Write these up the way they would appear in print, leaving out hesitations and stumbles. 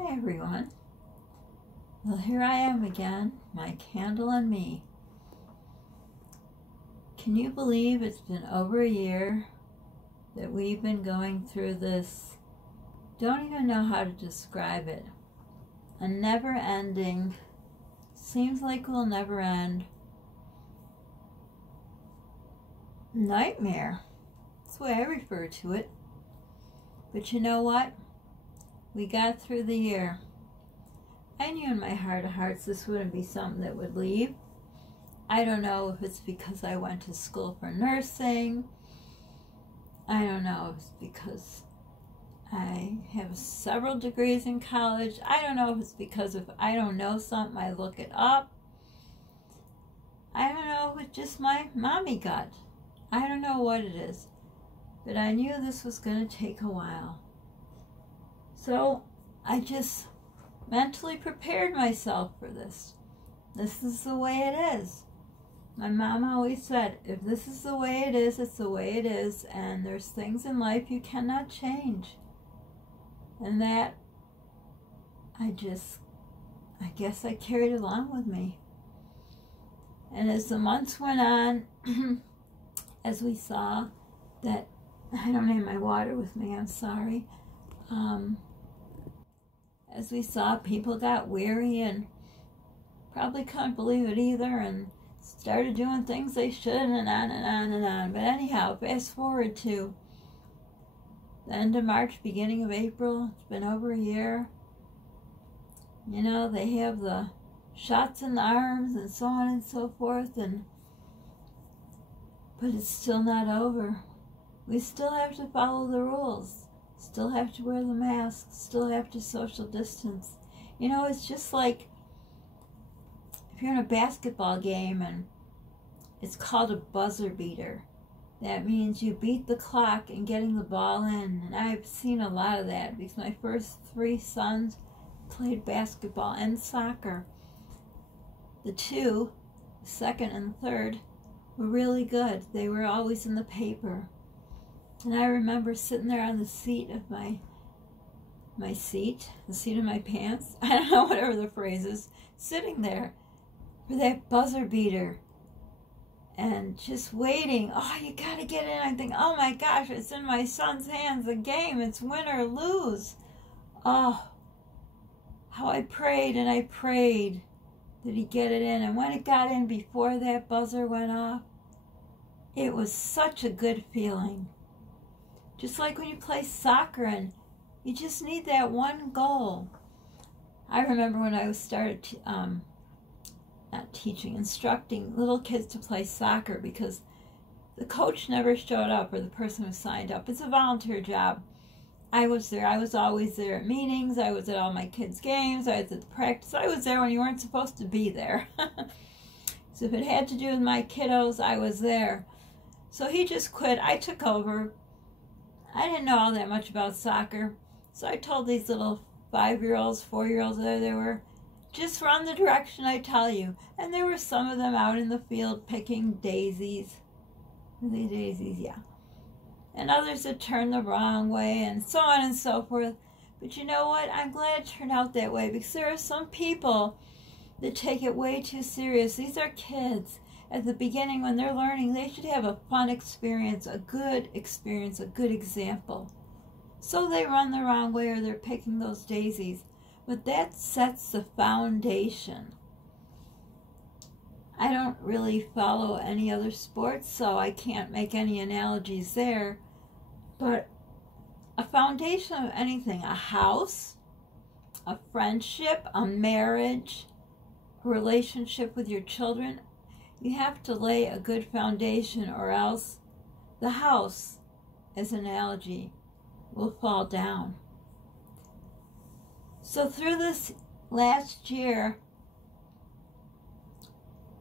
Hi everyone. Well, here I am again, my candle and me. Can you believe it's been over a year that we've been going through this? Don't even know how to describe it. A never-ending, seems like we'll never end, nightmare. That's the way I refer to it. But you know what? We got through the year. I knew in my heart of hearts this wouldn't be something that would leave. I don't know if it's because I went to school for nursing. I don't know if it's because I have several degrees in college. I don't know if it's because if I don't know something, I look it up. I don't know if it's just my mommy gut. I don't know what it is. But I knew this was going to take a while. So I just mentally prepared myself for this. This is the way it is. My mom always said, if this is the way it is, it's the way it is, and there's things in life you cannot change. And that, I guess I carried along with me. And as the months went on, as we saw that, I don't have my water with me, I'm sorry. As we saw, people got weary and probably couldn't believe it either and started doing things they shouldn't, and on and on and on. But anyhow, fast forward to the end of March, beginning of April. It's been over a year. You know, they have the shots in the arms and so on and so forth, but it's still not over. We still have to follow the rules. Still have to wear the mask, still have to social distance. You know, it's just like if you're in a basketball game and it's called a buzzer beater. That means you beat the clock in getting the ball in. And I've seen a lot of that because my first 3 sons played basketball and soccer. The 2, the second and third, were really good. They were always in the paper. And I remember sitting there on the seat of the seat of my pants, I don't know, whatever the phrase is, sitting there for that buzzer beater and just waiting. Oh, you gotta get in. I think, oh my gosh, it's in my son's hands, the game, it's win or lose. Oh, how I prayed and I prayed that he'd get it in. And when it got in before that buzzer went off, it was such a good feeling. Just like when you play soccer and you just need that one goal. I remember when I started instructing little kids to play soccer because the coach never showed up or the person who signed up. It's a volunteer job. I was there. I was always there at meetings. I was at all my kids' games. I was at the practice. I was there when you weren't supposed to be there. So if it had to do with my kiddos, I was there. So he just quit. I took over. I didn't know all that much about soccer, so I told these little 5-year-olds, 4-year-olds, whatever they were, just run the direction I tell you. And there were some of them out in the field picking daisies. Were they daisies? Yeah. And others that turned the wrong way and so on and so forth. But you know what? I'm glad it turned out that way because there are some people that take it way too serious. These are kids. At the beginning, when they're learning, they should have a fun experience, a good example. So they run the wrong way or they're picking those daisies. But that sets the foundation. I don't really follow any other sports, so I can't make any analogies there. But a foundation of anything, a house, a friendship, a marriage, a relationship with your children, you have to lay a good foundation or else the house, as an analogy, will fall down. So through this last year,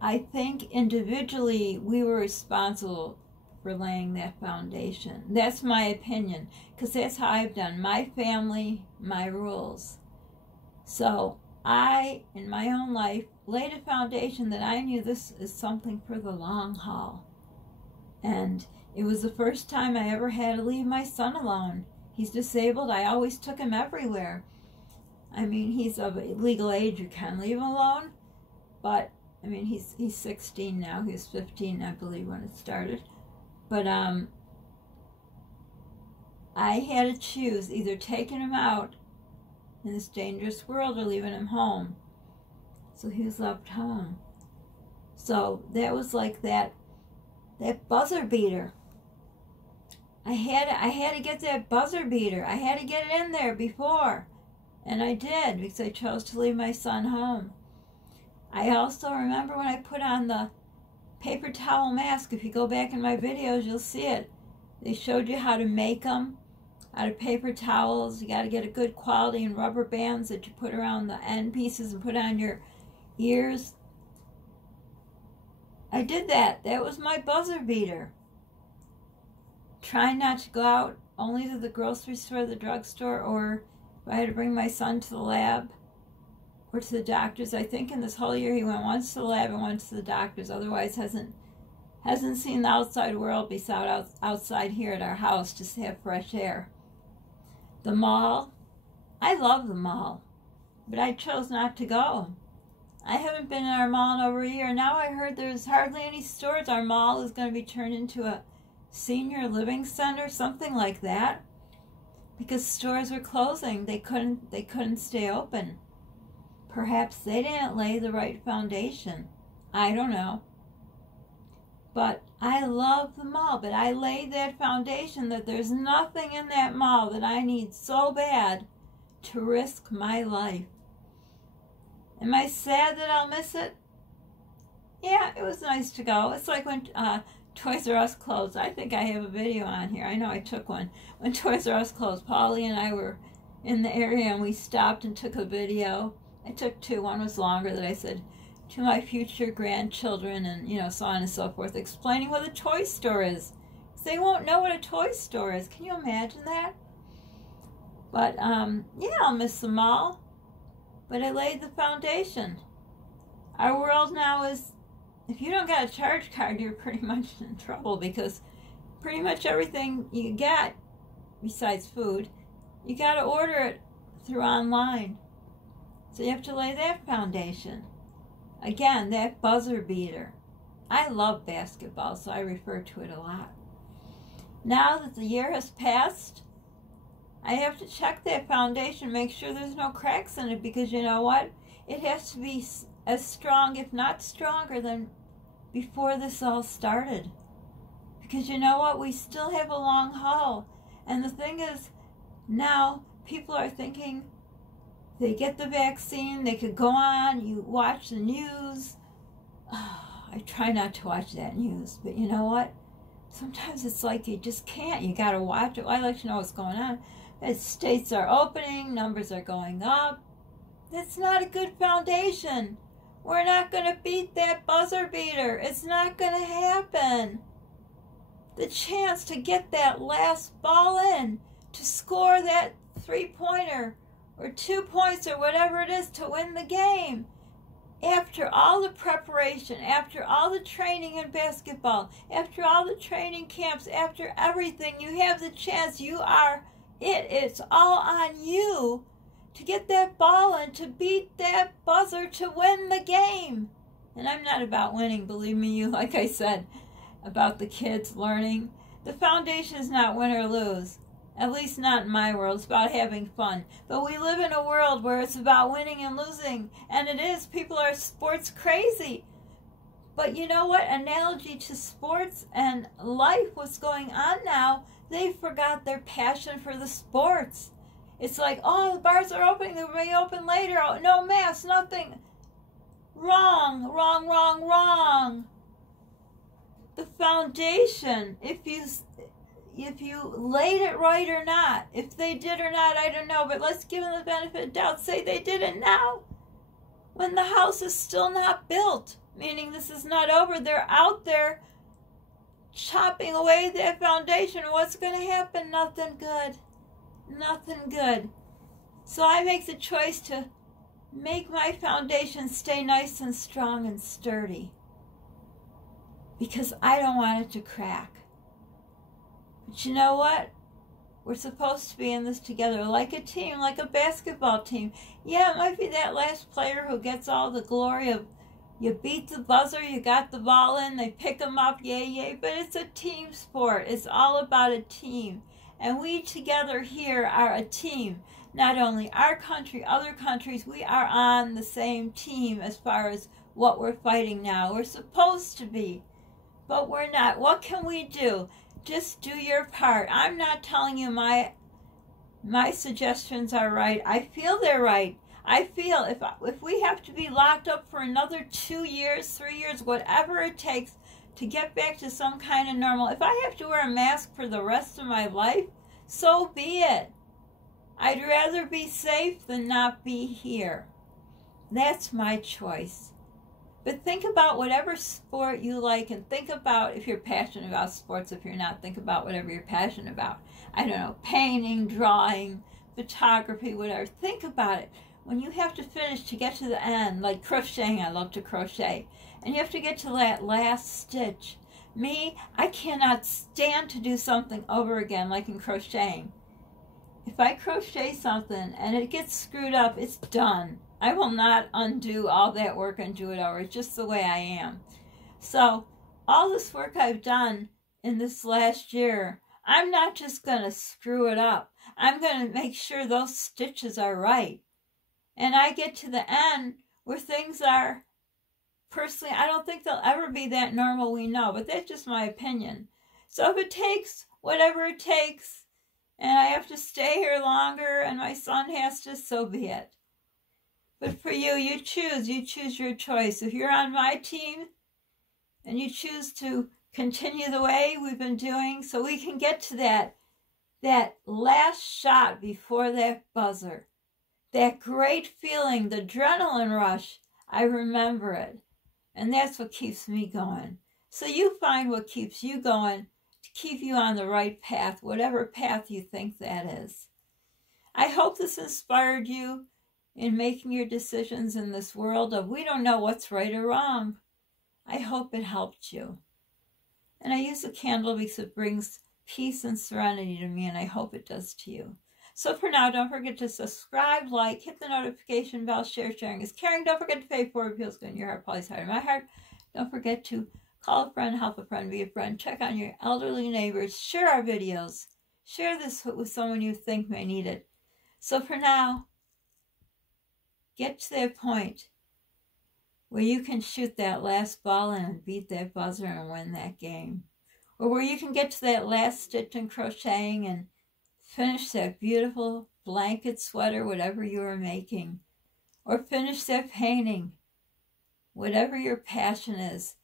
I think individually we were responsible for laying that foundation. That's my opinion, because that's how I've done my family, my rules. So I, in my own life, laid a foundation that I knew this is something for the long haul. And it was the first time I ever had to leave my son alone. He's disabled. I always took him everywhere. I mean, he's of legal age, you can leave him alone. But, I mean, he's 16 now. He was 15, I believe, when it started. But, I had to choose either taking him out in this dangerous world or leaving him home. So he was left home. So that was like that buzzer beater. I had to get that buzzer beater. I had to get it in there before. And I did, because I chose to leave my son home. I also remember when I put on the paper towel mask. If you go back in my videos, you'll see it. They showed you how to make them out of paper towels. You got to get a good quality and rubber bands that you put around the end pieces and put on your ears. I did that. That was my buzzer beater. Trying not to go out only to the grocery store, the drugstore, or if I had to bring my son to the lab or to the doctors. I think in this whole year he went once to the lab and once to the doctors. Otherwise hasn't seen the outside world besides outside here at our house, just to have fresh air. The mall. I love the mall, but I chose not to go. I haven't been in our mall in over a year. Now I heard there's hardly any stores. Our mall is going to be turned into a senior living center, something like that, because stores were closing. They couldn't stay open. Perhaps they didn't lay the right foundation. I don't know. But I love the mall, but I laid that foundation that there's nothing in that mall that I need so bad to risk my life. Am I sad that I'll miss it? Yeah, it was nice to go. It's like when Toys R Us closed. I think I have a video on here. I know I took one. When Toys R Us closed, Polly and I were in the area and we stopped and took a video. I took two. One was longer that I said to my future grandchildren and, you know, so on and so forth, explaining what a toy store is. They won't know what a toy store is. Can you imagine that? But, yeah, I'll miss the mall. But I laid the foundation. Our world now is, if you don't got a charge card, you're pretty much in trouble, because pretty much everything you get, besides food, you got to order it through online. So you have to lay that foundation. Again, that buzzer beater. I love basketball, so I refer to it a lot. Now that the year has passed, I have to check that foundation, make sure there's no cracks in it, because you know what? It has to be as strong, if not stronger, than before this all started. Because you know what? We still have a long haul. And the thing is, now people are thinking they get the vaccine, they could go on, you watch the news. Oh, I try not to watch that news, but you know what? Sometimes it's like you just can't. You got to watch it. I like to know what's going on. As states are opening, numbers are going up. That's not a good foundation. We're not going to beat that buzzer beater. It's not going to happen. The chance to get that last ball in, to score that three-pointer, or 2 points, or whatever it is, to win the game. After all the preparation, after all the training in basketball, after all the training camps, after everything, you have the chance. You are it. It's all on you to get that ball in, to beat that buzzer, to win the game. And I'm not about winning, believe me, like I said, about the kids learning. The foundation is not win or lose. At least not in my world. It's about having fun. But we live in a world where it's about winning and losing. And it is. People are sports crazy. But you know what? Analogy to sports and life, what's going on now, they forgot their passion for the sports. It's like, oh, the bars are opening. They'll be open later. Oh, no masks, nothing. Wrong, wrong, wrong, wrong. The foundation, if you laid it right or not. If they did or not, I don't know. But let's give them the benefit of doubt. Say they did it now, when the house is still not built. Meaning this is not over. They're out there chopping away that foundation. What's going to happen? Nothing good. Nothing good. So I make the choice to make my foundation stay nice and strong and sturdy, because I don't want it to crack. But you know what? We're supposed to be in this together, like a team, like a basketball team. Yeah, it might be that last player who gets all the glory of, you beat the buzzer, you got the ball in, they pick them up, yay, yay. But it's a team sport. It's all about a team. And we together here are a team. Not only our country, other countries, we are on the same team as far as what we're fighting now. We're supposed to be, but we're not. What can we do? Just do your part. I'm not telling you my suggestions are right. I feel they're right. I feel if we have to be locked up for another 2 years, 3 years, whatever it takes to get back to some kind of normal, if I have to wear a mask for the rest of my life, so be it. I'd rather be safe than not be here. That's my choice. But think about whatever sport you like, and think about if you're passionate about sports. If you're not, think about whatever you're passionate about. I don't know, painting, drawing, photography, whatever. Think about it. When you have to finish to get to the end, like crocheting, I love to crochet, and you have to get to that last stitch. Me, I cannot stand to do something over again, like in crocheting. If I crochet something and it gets screwed up, it's done. I will not undo all that work and do it over. It's just the way I am. So all this work I've done in this last year, I'm not just going to screw it up. I'm going to make sure those stitches are right. And I get to the end where things are, personally, I don't think they'll ever be that normal we know, but that's just my opinion. So if it takes whatever it takes, and I have to stay here longer, and my son has to, so be it. But for you, you choose your choice. If you're on my team, and you choose to continue the way we've been doing, so we can get to that last shot before that buzzer, that great feeling, the adrenaline rush, I remember it. And that's what keeps me going. So you find what keeps you going to keep you on the right path, whatever path you think that is. I hope this inspired you in making your decisions in this world of we don't know what's right or wrong. I hope it helped you. And I use a candle because it brings peace and serenity to me, and I hope it does to you. So for now, don't forget to subscribe, like, hit the notification bell, share. Sharing is caring. Don't forget to pay forward. It feels good in your heart, probably hard in my heart. Don't forget to call a friend, help a friend, be a friend. Check on your elderly neighbors. Share our videos. Share this with someone you think may need it. So for now, get to that point where you can shoot that last ball in and beat that buzzer and win that game. Or where you can get to that last stitch in crocheting and finish that beautiful blanket, sweater, whatever you are making. Or finish that painting. Whatever your passion is,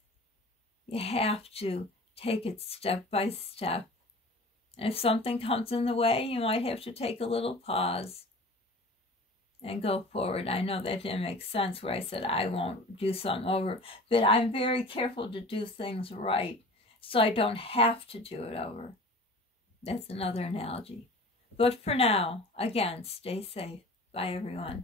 you have to take it step by step. And if something comes in the way, you might have to take a little pause and go forward. I know that didn't make sense where I said I won't do something over, but I'm very careful to do things right so I don't have to do it over. That's another analogy. But for now, again, stay safe. Bye, everyone.